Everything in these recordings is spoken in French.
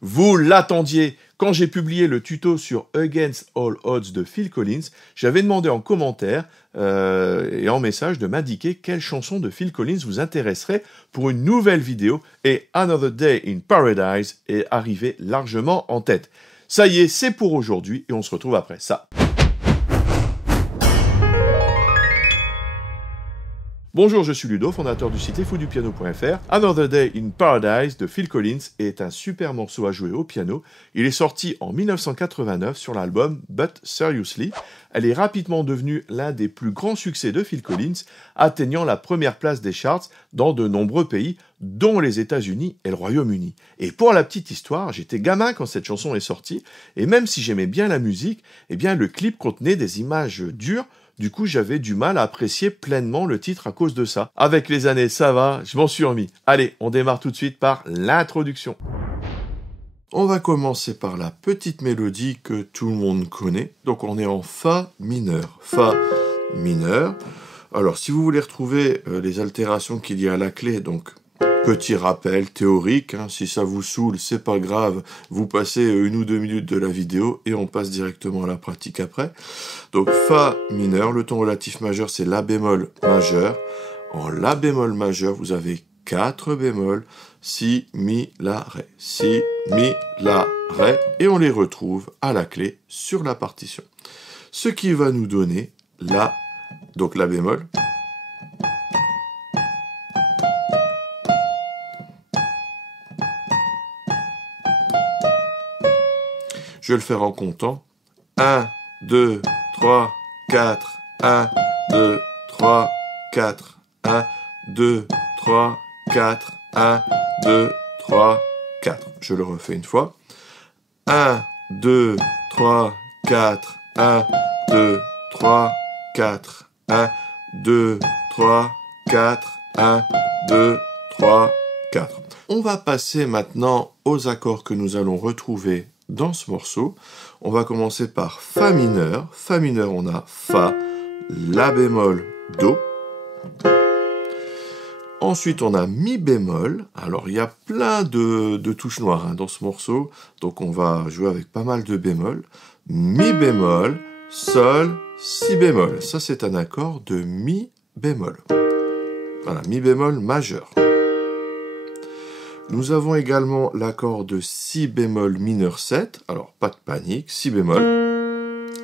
Vous l'attendiez. Quand j'ai publié le tuto sur Against All Odds de Phil Collins, j'avais demandé en commentaire et en message de m'indiquer quelle chanson de Phil Collins vous intéresserait pour une nouvelle vidéo et Another Day in Paradise est arrivé largement en tête. Ça y est, c'est pour aujourd'hui et on se retrouve après ça. Bonjour, je suis Ludo, fondateur du site lesfousdupiano.fr. Another Day in Paradise de Phil Collins est un super morceau à jouer au piano. Il est sorti en 1989 sur l'album But Seriously. Elle est rapidement devenue l'un des plus grands succès de Phil Collins, atteignant la première place des charts dans de nombreux pays, dont les États-Unis et le Royaume-Uni. Et pour la petite histoire, j'étais gamin quand cette chanson est sortie, et même si j'aimais bien la musique, eh bien le clip contenait des images dures. Du coup, j'avais du mal à apprécier pleinement le titre à cause de ça. Avec les années, ça va, je m'en suis remis. Allez, on démarre tout de suite par l'introduction. On va commencer par la petite mélodie que tout le monde connaît. Donc on est en Fa mineur. Fa mineur. Alors si vous voulez retrouver les altérations qu'il y a à la clé, donc petit rappel théorique, si ça vous saoule, c'est pas grave, vous passez 1 ou 2 minutes de la vidéo et on passe directement à la pratique après. Donc Fa mineur, le ton relatif majeur c'est La bémol majeur. En La bémol majeur, vous avez 4 bémols, Si, Mi, La, Ré. Si, Mi, La, Ré, et on les retrouve à la clé sur la partition. Ce qui va nous donner La, donc La bémol, je vais le faire en comptant. 1, 2, 3, 4, 1, 2, 3, 4, 1, 2, 3, 4, 1, 2, 3, 4. Je le refais une fois. 1, 2, 3, 4, 1, 2, 3, 4, 1, 2, 3, 4, 1, 2, 3, 4. On va passer maintenant aux accords que nous allons retrouver dans ce morceau. On va commencer par Fa mineur. Fa mineur, on a Fa, La bémol, Do. Ensuite, on a Mi bémol. Alors, il y a plein de touches noires dans ce morceau. Donc, on va jouer avec pas mal de bémols. Mi bémol, Sol, Si bémol. Ça, c'est un accord de Mi bémol. Voilà, Mi bémol majeur. Nous avons également l'accord de Si bémol mineur 7. Alors, pas de panique, Si bémol.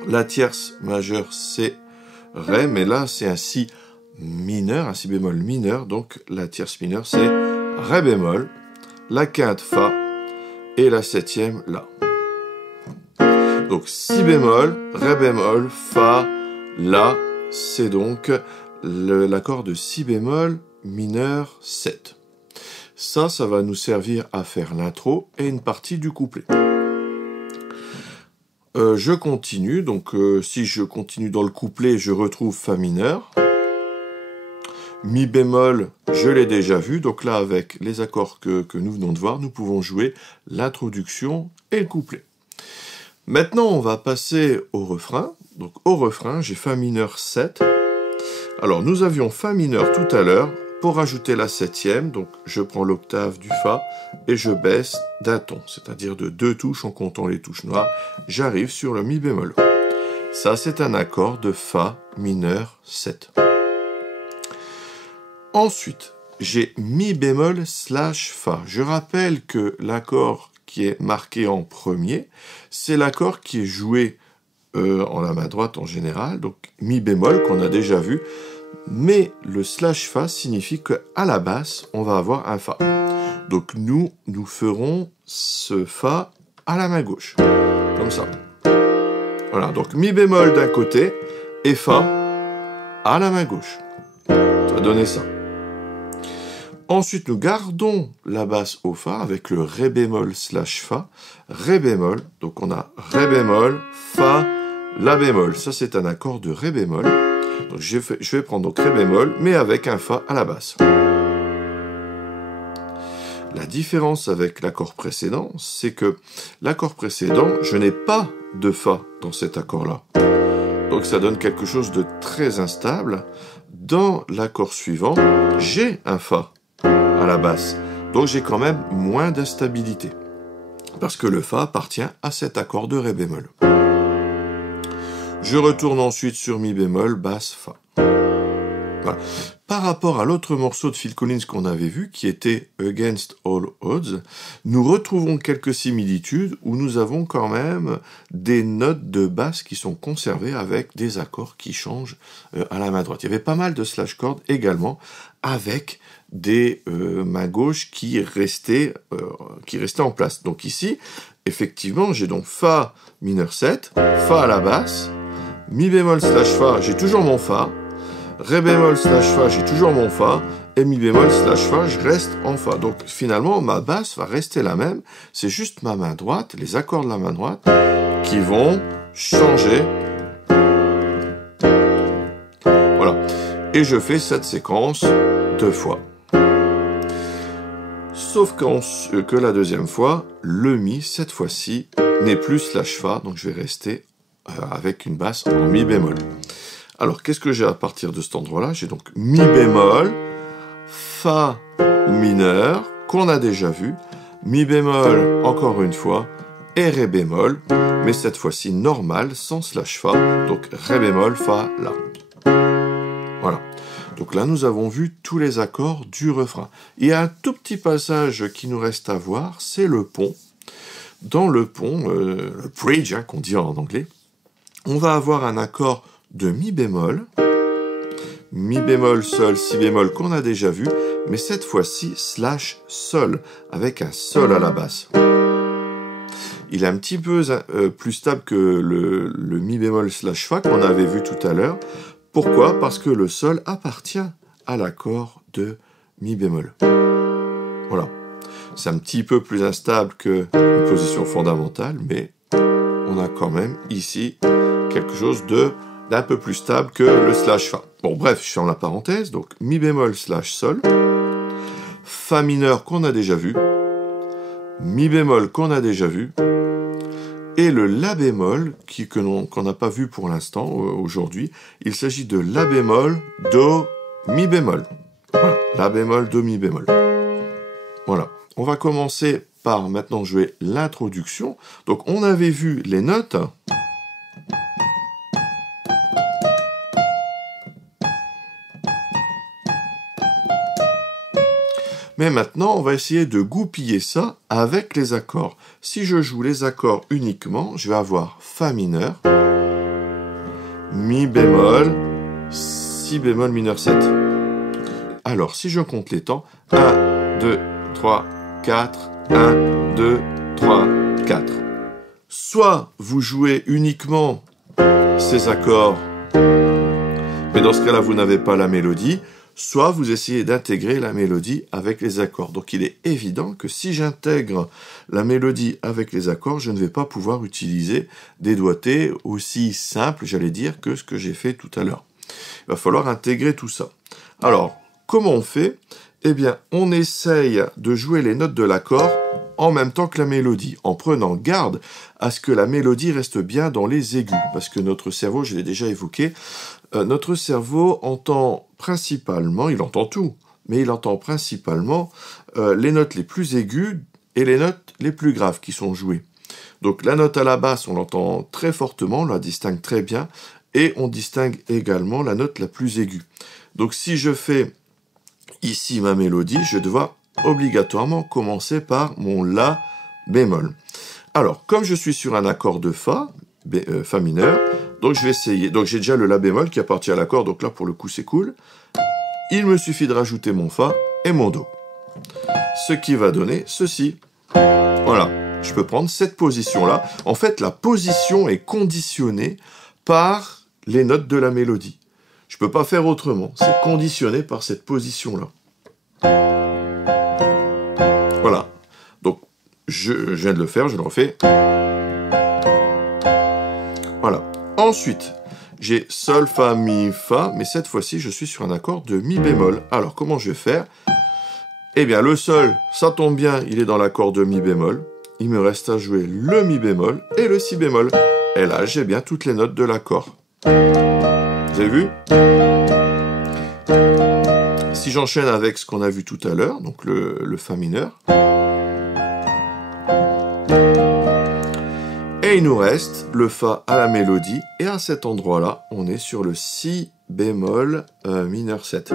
La tierce majeure, c'est Ré, mais là, c'est un Si mineur, un Si bémol mineur. Donc, la tierce mineure, c'est Ré bémol. La quinte, Fa. Et la septième, La. Donc, Si bémol, Ré bémol, Fa, La. C'est donc l'accord de Si bémol mineur 7. Ça va nous servir à faire l'intro et une partie du couplet. Je continue, donc si je continue dans le couplet, je retrouve Fa mineur. Mi bémol, je l'ai déjà vu, donc là avec les accords que nous venons de voir, nous pouvons jouer l'introduction et le couplet. Maintenant, on va passer au refrain. Donc au refrain, j'ai Fa mineur 7. Alors nous avions Fa mineur tout à l'heure. Pour rajouter la septième, donc je prends l'octave du Fa et je baisse d'un ton, c'est-à-dire de 2 touches en comptant les touches noires, j'arrive sur le Mi bémol. Ça, c'est un accord de Fa mineur 7. Ensuite, j'ai Mi bémol slash Fa. Je rappelle que l'accord qui est marqué en premier, c'est l'accord qui est joué en la main droite en général, donc Mi bémol qu'on a déjà vu. Mais le slash Fa signifie qu'à la basse, on va avoir un Fa. Donc nous ferons ce Fa à la main gauche, comme ça. Voilà, donc Mi bémol d'un côté et Fa à la main gauche. Ça va donner ça. Ensuite, nous gardons la basse au Fa avec le Ré bémol slash Fa. Ré bémol, donc on a Ré bémol, Fa, La bémol. Ça, c'est un accord de Ré bémol. Donc je vais prendre donc Ré bémol, mais avec un Fa à la basse. La différence avec l'accord précédent, c'est que l'accord précédent, je n'ai pas de Fa dans cet accord-là. Donc ça donne quelque chose de très instable. Dans l'accord suivant, j'ai un Fa à la basse. Donc j'ai quand même moins d'instabilité. parce que le Fa appartient à cet accord de Ré bémol. Je retourne ensuite sur Mi bémol, basse, Fa. Voilà. Par rapport à l'autre morceau de Phil Collins qu'on avait vu, qui était Against All Odds, nous retrouvons quelques similitudes où nous avons quand même des notes de basse qui sont conservées avec des accords qui changent à la main droite. Il y avait pas mal de slash chords également avec des mains gauches qui restaient en place. Donc ici, effectivement, j'ai donc Fa mineur 7, Fa à la basse, Mi bémol slash Fa, j'ai toujours mon Fa, Ré bémol slash Fa, j'ai toujours mon Fa, et Mi bémol slash Fa, je reste en Fa. Donc finalement, ma basse va rester la même, c'est juste ma main droite, les accords de la main droite, qui vont changer. Voilà. Et je fais cette séquence 2 fois. Sauf que la deuxième fois, le Mi, cette fois-ci, n'est plus slash Fa, donc je vais rester avec une basse en Mi bémol. Alors, qu'est-ce que j'ai à partir de cet endroit-là? J'ai donc Mi bémol, Fa mineur, qu'on a déjà vu, Mi bémol, encore une fois, et Ré bémol, mais cette fois-ci normal, sans slash Fa, donc Ré bémol, Fa, La. Voilà. Donc là, nous avons vu tous les accords du refrain. Il y a un tout petit passage qui nous reste à voir, c'est le pont. Dans le pont, le bridge, qu'on dit en anglais, on va avoir un accord de Mi bémol, Sol, Si bémol qu'on a déjà vu, mais cette fois-ci slash Sol, avec un Sol à la basse. Il est un petit peu plus stable que le Mi bémol slash Fa qu'on avait vu tout à l'heure. Pourquoi? Parce que le Sol appartient à l'accord de Mi bémol. Voilà. C'est un petit peu plus instable que une position fondamentale, mais on a quand même ici quelque chose d'un peu plus stable que le slash Fa. Bon, bref, je ferme la parenthèse. Donc, Mi bémol slash Sol, Fa mineur qu'on a déjà vu, Mi bémol qu'on a déjà vu, et le La bémol qu'on n'a pas vu pour l'instant, aujourd'hui. Il s'agit de La bémol, Do, Mi bémol. Voilà, La bémol, Do, Mi bémol. Voilà. On va commencer par maintenant jouer l'introduction. Donc, on avait vu les notes. Mais maintenant, on va essayer de goupiller ça avec les accords. Si je joue les accords uniquement, je vais avoir Fa mineur, Mi bémol, Si bémol mineur 7. Alors, si je compte les temps, 1, 2, 3, 4, 1, 2, 3, 4. Soit vous jouez uniquement ces accords, mais dans ce cas-là, vous n'avez pas la mélodie, soit vous essayez d'intégrer la mélodie avec les accords. Donc il est évident que si j'intègre la mélodie avec les accords, je ne vais pas pouvoir utiliser des doigtés aussi simples, j'allais dire, que ce que j'ai fait tout à l'heure. Il va falloir intégrer tout ça. Alors, comment on fait? Eh bien, on essaye de jouer les notes de l'accord en même temps que la mélodie, en prenant garde à ce que la mélodie reste bien dans les aigus, parce que notre cerveau, je l'ai déjà évoqué, notre cerveau entend principalement, il entend tout, mais il entend principalement les notes les plus aiguës et les notes les plus graves qui sont jouées. Donc la note à la basse, on l'entend très fortement, on la distingue très bien, et on distingue également la note la plus aiguë. Donc si je fais ici ma mélodie, je dois obligatoirement commencer par mon La bémol. Alors, comme je suis sur un accord de Fa, Fa mineur, donc je vais essayer. Donc j'ai déjà le La bémol qui appartient à l'accord, donc là pour le coup c'est cool. Il me suffit de rajouter mon Fa et mon Do. Ce qui va donner ceci. Voilà, je peux prendre cette position-là. En fait, la position est conditionnée par les notes de la mélodie. Je ne peux pas faire autrement, c'est conditionné par cette position-là. Voilà, donc je viens de le faire, je le refais. Voilà. Ensuite, j'ai Sol, Fa, Mi, Fa, mais cette fois-ci, je suis sur un accord de Mi bémol. Alors, comment je vais faire? Eh bien, le Sol, ça tombe bien, il est dans l'accord de Mi bémol. Il me reste à jouer le Mi bémol et le Si bémol. Et là, j'ai bien toutes les notes de l'accord. Vous avez vu? Si j'enchaîne avec ce qu'on a vu tout à l'heure, donc le Fa mineur. bien, il nous reste le Fa à la mélodie, et à cet endroit-là, on est sur le Si bémol mineur 7.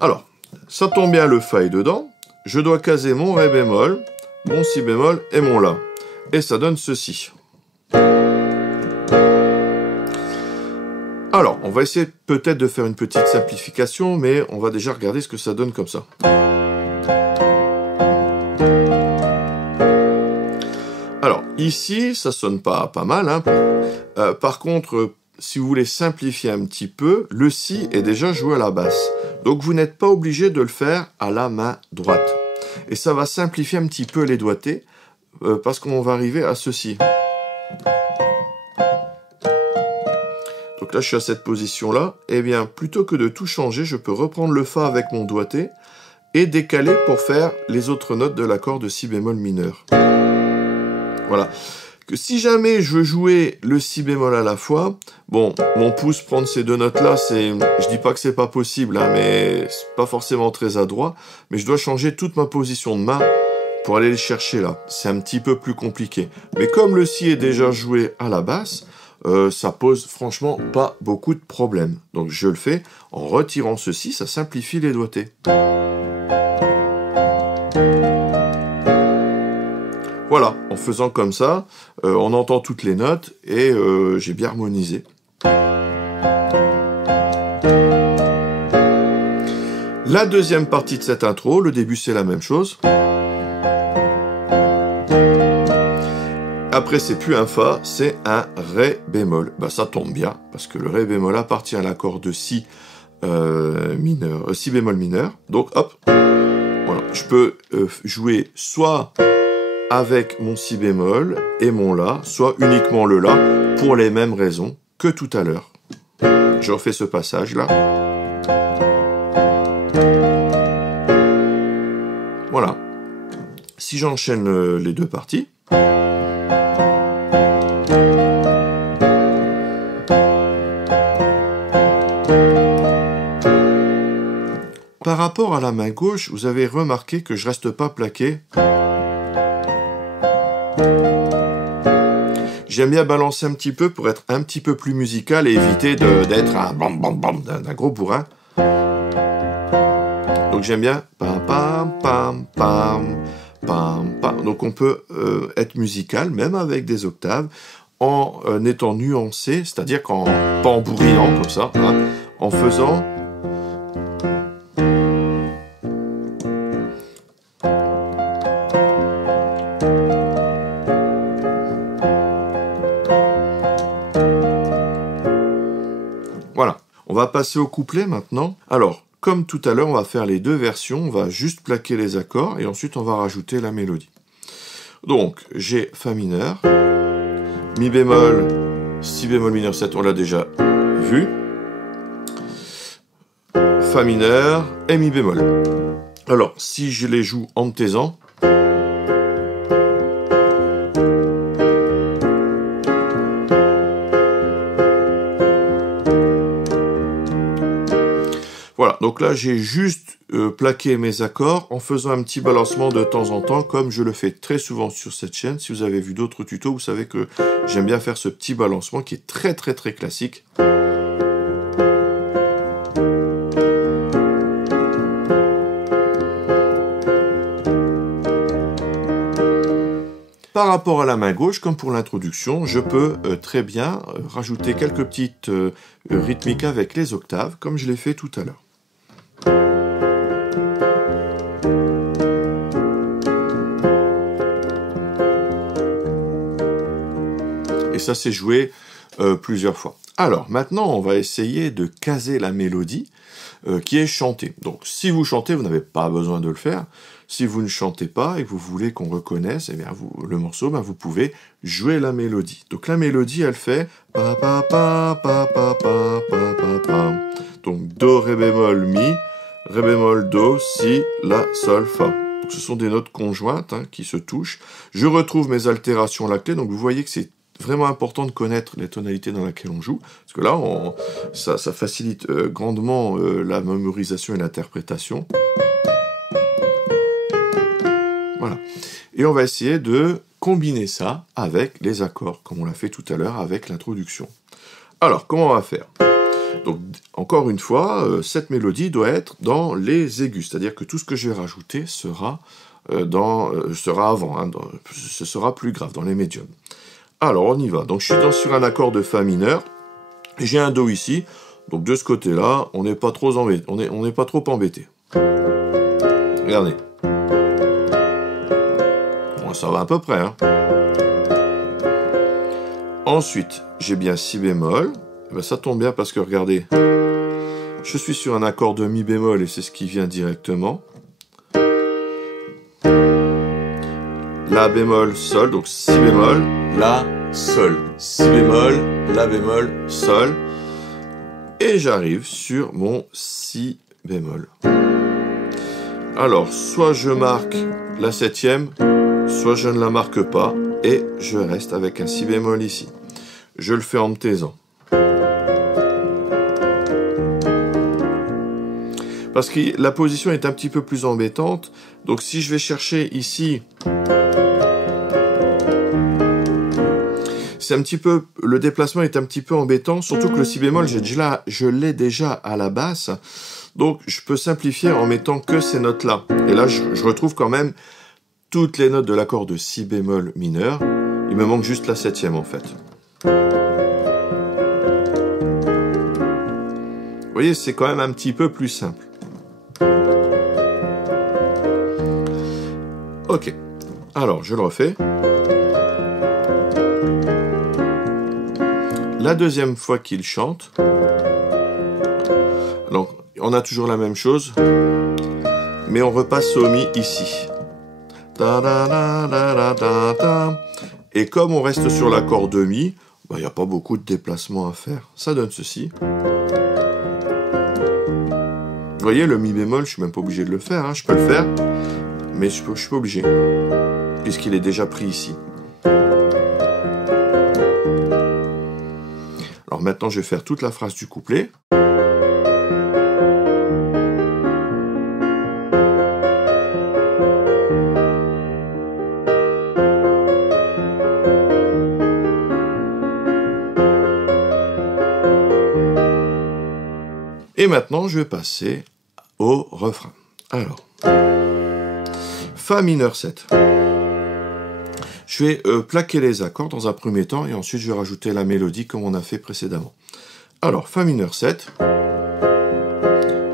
Alors, ça tombe bien, le Fa est dedans, je dois caser mon Ré bémol, mon Si bémol et mon La. Et ça donne ceci. Alors, on va essayer peut-être de faire une petite simplification, mais on va déjà regarder ce que ça donne comme ça. Alors, ici, ça sonne pas mal, hein. Par contre, si vous voulez simplifier un petit peu, le Si est déjà joué à la basse. Donc, vous n'êtes pas obligé de le faire à la main droite. Et ça va simplifier un petit peu les doigtés, parce qu'on va arriver à ceci. Donc là, je suis à cette position-là. Eh bien, plutôt que de tout changer, je peux reprendre le Fa avec mon doigté et décaler pour faire les autres notes de l'accord de Si bémol mineur. Voilà. Que si jamais je veux jouer le Si bémol à la fois, bon, mon pouce prendre ces deux notes-là, je dis pas que c'est pas possible, hein, mais c'est pas forcément très adroit, mais je dois changer toute ma position de main pour aller les chercher là. C'est un petit peu plus compliqué. Mais comme le Si est déjà joué à la basse, ça pose franchement pas beaucoup de problèmes. Donc je le fais en retirant ceci, ça simplifie les doigtés. Voilà, en faisant comme ça, on entend toutes les notes et j'ai bien harmonisé. La deuxième partie de cette intro, le début c'est la même chose. Après, c'est plus un Fa, c'est un Ré bémol. Bah, ça tombe bien, parce que le Ré bémol appartient à l'accord de Si mineur, Si bémol mineur. Donc, hop, voilà. Je peux jouer soit avec mon Si bémol et mon La, soit uniquement le La, pour les mêmes raisons que tout à l'heure. Je refais ce passage-là. Voilà. Si j'enchaîne les deux parties, par rapport à la main gauche, vous avez remarqué que je reste pas plaqué. J'aime bien balancer un petit peu pour être un petit peu plus musical et éviter d'être un bam bam bam d'un gros bourrin. Donc j'aime bien pam pam pam pam pam pam. Donc on peut être musical même avec des octaves en étant nuancé, c'est-à-dire pas en bourrinant comme ça, hein, en faisant voilà. On va passer au couplet maintenant. Alors, comme tout à l'heure, on va faire les deux versions. On va juste plaquer les accords et ensuite on va rajouter la mélodie. Donc, j'ai Fa mineur, Mi bémol, Si bémol mineur 7, on l'a déjà vu. Fa mineur et Mi bémol. Alors, si je les joue en me taisant, voilà, donc là j'ai juste plaqué mes accords en faisant un petit balancement de temps en temps, comme je le fais très souvent sur cette chaîne. Si vous avez vu d'autres tutos, vous savez que j'aime bien faire ce petit balancement qui est très très très classique. Par rapport à la main gauche, comme pour l'introduction, je peux très bien rajouter quelques petites rythmiques avec les octaves, comme je l'ai fait tout à l'heure. Et ça, c'est joué plusieurs fois. Alors, maintenant, on va essayer de caser la mélodie qui est chantée. Donc, si vous chantez, vous n'avez pas besoin de le faire. Si vous ne chantez pas et que vous voulez qu'on reconnaisse eh bien le morceau, vous pouvez jouer la mélodie. Donc, la mélodie, elle fait pa pa pa pa pa pa pa pa pa. Donc, Do, Ré bémol, Mi, Ré bémol, Do, Si, La, Sol, Fa. Donc, ce sont des notes conjointes qui se touchent. Je retrouve mes altérations à la clé. Donc, vous voyez que c'est vraiment important de connaître les tonalités dans lesquelles on joue, parce que là, ça facilite grandement la mémorisation et l'interprétation. Voilà. Et on va essayer de combiner ça avec les accords, comme on l'a fait tout à l'heure avec l'introduction. Alors, comment on va faire? Donc, encore une fois, cette mélodie doit être dans les aigus, c'est-à-dire que tout ce que je vais rajouter sera avant, hein, ce sera plus grave, dans les médiums. Alors, on y va. Donc, je suis sur un accord de Fa mineur, j'ai un Do ici, donc de ce côté-là, on n'est pas trop embêté. On n'est pas trop embêté. Regardez. Bon, ça va à peu près, hein. Ensuite, j'ai bien Si bémol. Eh ben, ça tombe bien parce que, regardez, je suis sur un accord de Mi bémol et c'est ce qui vient directement. La bémol, Sol, donc Si bémol, La, Sol. Si bémol, La bémol, Sol. Et j'arrive sur mon Si bémol. Alors, soit je marque la septième, soit je ne la marque pas, et je reste avec un Si bémol ici. Je le fais en me taisant. Parce que la position est un petit peu plus embêtante, donc si je vais chercher ici, c'est un petit peu, le déplacement est un petit peu embêtant, surtout que le Si bémol, je l'ai déjà à la basse, donc je peux simplifier en mettant que ces notes-là. Et là, je retrouve quand même toutes les notes de l'accord de Si bémol mineur. Il me manque juste la septième en fait. Vous voyez, c'est quand même un petit peu plus simple. Ok, alors je le refais. La deuxième fois qu'il chante, alors on a toujours la même chose, mais on repasse au Mi ici. Et comme on reste sur l'accord de Mi, il n'y a pas beaucoup de déplacements à faire. Ça donne ceci. Vous voyez, le Mi bémol, je suis même pas obligé de le faire, hein. Je peux le faire, mais je suis pas obligé, puisqu'il est déjà pris ici. Alors maintenant, je vais faire toute la phrase du couplet. Et maintenant, je vais passer au refrain. Alors, Fa mineur 7. Je vais plaquer les accords dans un premier temps et ensuite je vais rajouter la mélodie comme on a fait précédemment. Alors, Fa mineur 7,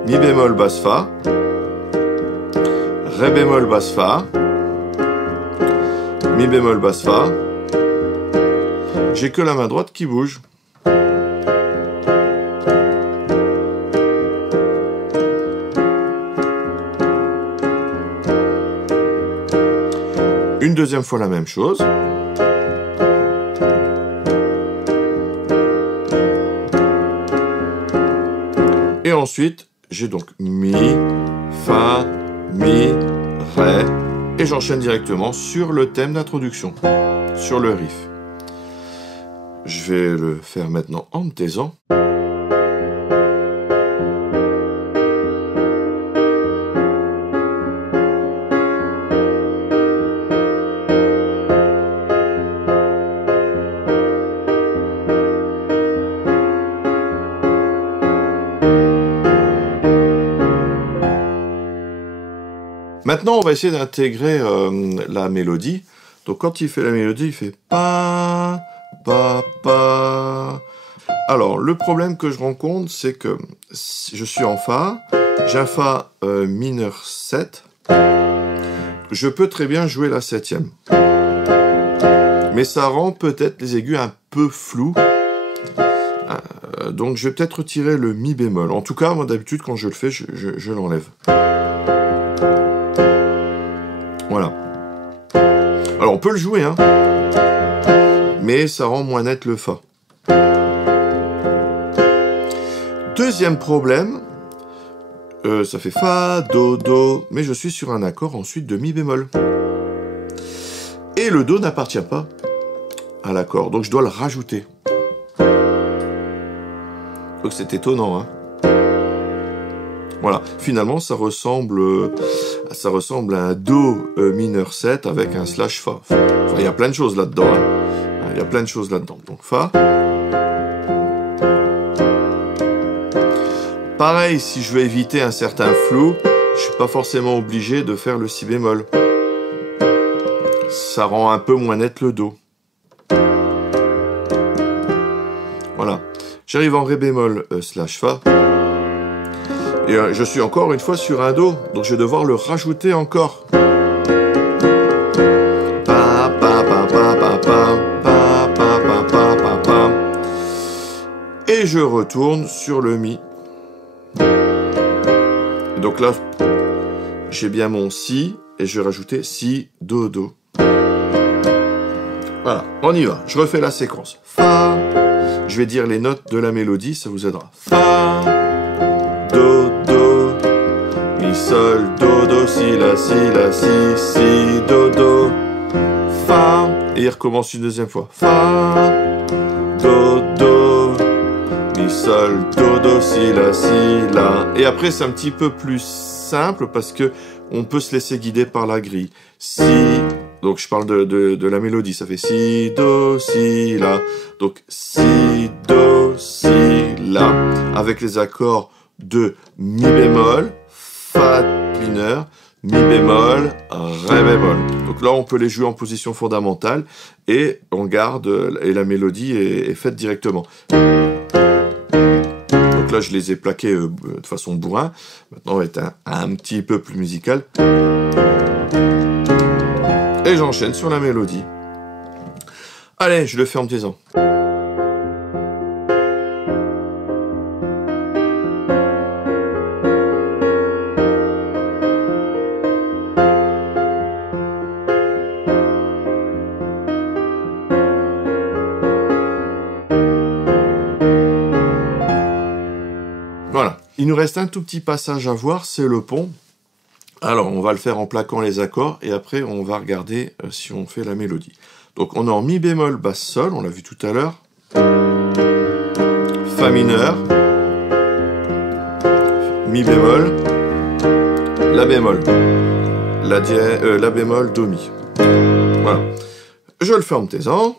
Mi bémol basse Fa, Ré bémol basse Fa, Mi bémol basse Fa, j'ai que la main droite qui bouge. Une deuxième fois la même chose. Et ensuite, j'ai donc Mi, Fa, Mi, Ré. Et j'enchaîne directement sur le thème d'introduction, sur le riff. Je vais le faire maintenant en me taisant. Maintenant, on va essayer d'intégrer la mélodie. Donc, quand il fait la mélodie, il fait pa, pa, pa. Alors, le problème que je rencontre, c'est que je suis en Fa, j'ai un Fa mineur 7. Je peux très bien jouer la septième. Mais ça rend peut-être les aigus un peu flous. Donc, je vais peut-être retirer le Mi bémol. En tout cas, moi, d'habitude, quand je le fais, je l'enlève. Voilà. Alors, on peut le jouer, hein. Mais ça rend moins net le Fa. Deuxième problème, ça fait Fa, Do, Do, mais je suis sur un accord ensuite de Mi bémol. Et le Do n'appartient pas à l'accord, donc je dois le rajouter. Donc c'est étonnant, hein. Voilà, finalement ça ressemble Ça ressemble à un Do mineur 7 avec un slash Fa. Enfin, il y a plein de choses là-dedans. Hein. Il y a plein de choses là-dedans. Donc Fa. Pareil, si je veux éviter un certain flou, je suis pas forcément obligé de faire le Si bémol. Ça rend un peu moins net le Do. Voilà. J'arrive en Ré bémol slash Fa. Et je suis encore une fois sur un Do, donc je vais devoir le rajouter encore. Pa, pa, pa, pa, pa, pa, pa, pa, pa, pa, pa, pa. Et je retourne sur le Mi. Donc là, j'ai bien mon Si, et je vais rajouter Si, Do, Do. Voilà, on y va. Je refais la séquence. Fa. Je vais dire les notes de la mélodie, ça vous aidera. Fa. Do, Do, Mi, Sol, Do, Do, Si, La, Si, La, Si, Si, Do, Do, Fa. Et il recommence une deuxième fois. Fa, Do, Do, Mi, Sol, Do, Do, Si, La, Si, La. Et après, c'est un petit peu plus simple parce que on peut se laisser guider par la grille. Si, donc je parle de la mélodie, ça fait Si, Do, Si, La. Donc Si, Do, Si, La. Avec les accords de Mi bémol, Fa mineur, Mi bémol, Ré bémol. Donc là, on peut les jouer en position fondamentale et on garde, et la mélodie est faite directement. Donc là, je les ai plaqués de façon bourrin. Maintenant, on va être un petit peu plus musical. Et j'enchaîne sur la mélodie. Allez, je le fais en me taisant. Voilà, il nous reste un tout petit passage à voir, c'est le pont. Alors, on va le faire en plaquant les accords, et après, on va regarder si on fait la mélodie. Donc, on est en Mi bémol, basse, Sol, on l'a vu tout à l'heure. Fa mineur. Mi bémol. La bémol. La bémol, Do, Mi. Voilà. Je le fais en me taisant.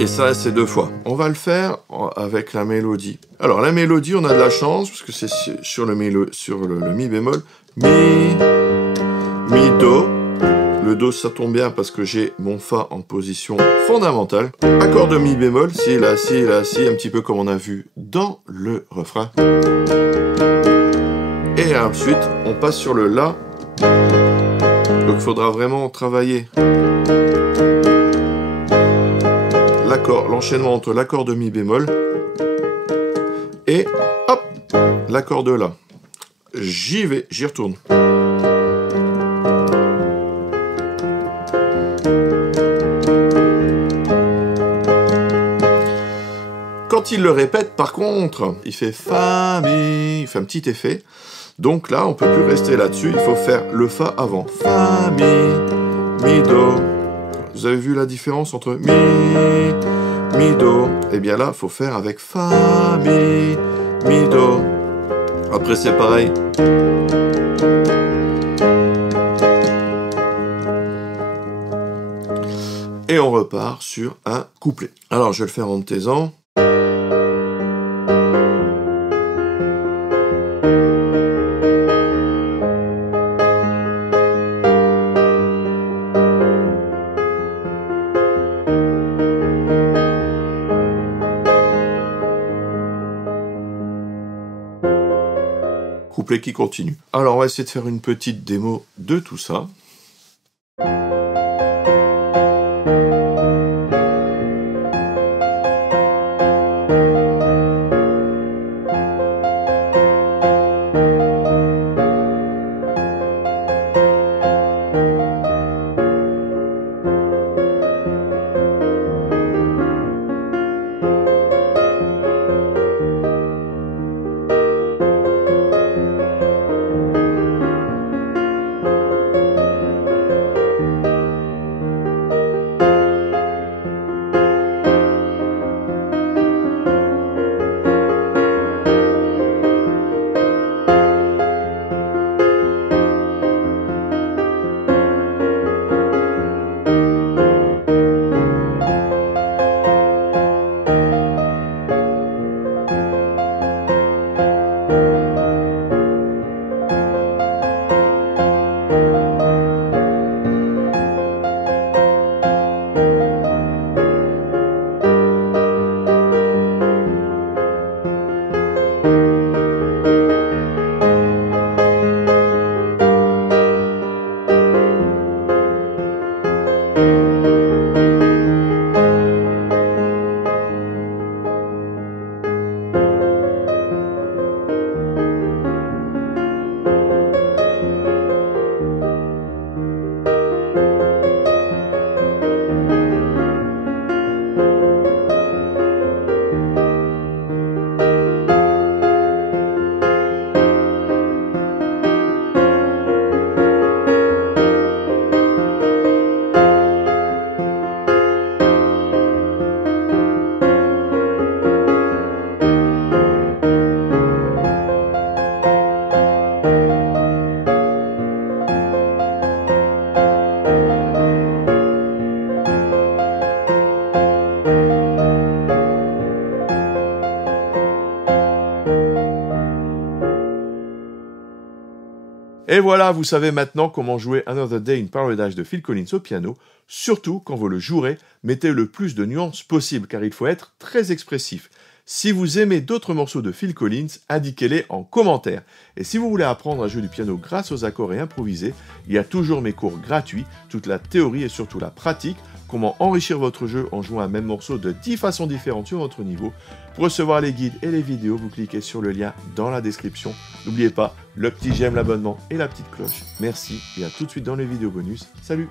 Et ça, c'est deux fois. On va le faire avec la mélodie. Alors, la mélodie, on a de la chance, parce que c'est sur le Mi bémol. Mi, Mi, Do. Le Do, ça tombe bien parce que j'ai mon Fa en position fondamentale. Accord de Mi bémol, Si, La, Si, La, Si, un petit peu comme on a vu dans le refrain. Et ensuite, on passe sur le La. Donc, il faudra vraiment travailler l'enchaînement entre l'accord de Mi bémol et hop, l'accord de La. J'y vais, j'y retourne. Quand il le répète, par contre, il fait Fa, Mi, il fait un petit effet. Donc là, on peut plus rester là-dessus, il faut faire le Fa avant. Fa, Mi, Mi, Do. Vous avez vu la différence entre Mi, Do? Et bien là, il faut faire avec Fa, Mi, Do. Après, c'est pareil. Et on repart sur un couplet. Alors, je vais le faire en me taisant. Couplet qui continue. Alors, on va essayer de faire une petite démo de tout ça. Et voilà, vous savez maintenant comment jouer Another Day in Paradise de Phil Collins au piano. Surtout, quand vous le jouerez, mettez le plus de nuances possible, car il faut être très expressif. Si vous aimez d'autres morceaux de Phil Collins, indiquez-les en commentaire. Et si vous voulez apprendre à jouer du piano grâce aux accords et improviser, il y a toujours mes cours gratuits, toute la théorie et surtout la pratique, comment enrichir votre jeu en jouant un même morceau de 10 façons différentes sur votre niveau. Pour recevoir les guides et les vidéos, vous cliquez sur le lien dans la description. N'oubliez pas le petit j'aime, l'abonnement et la petite cloche. Merci et à tout de suite dans les vidéos bonus. Salut!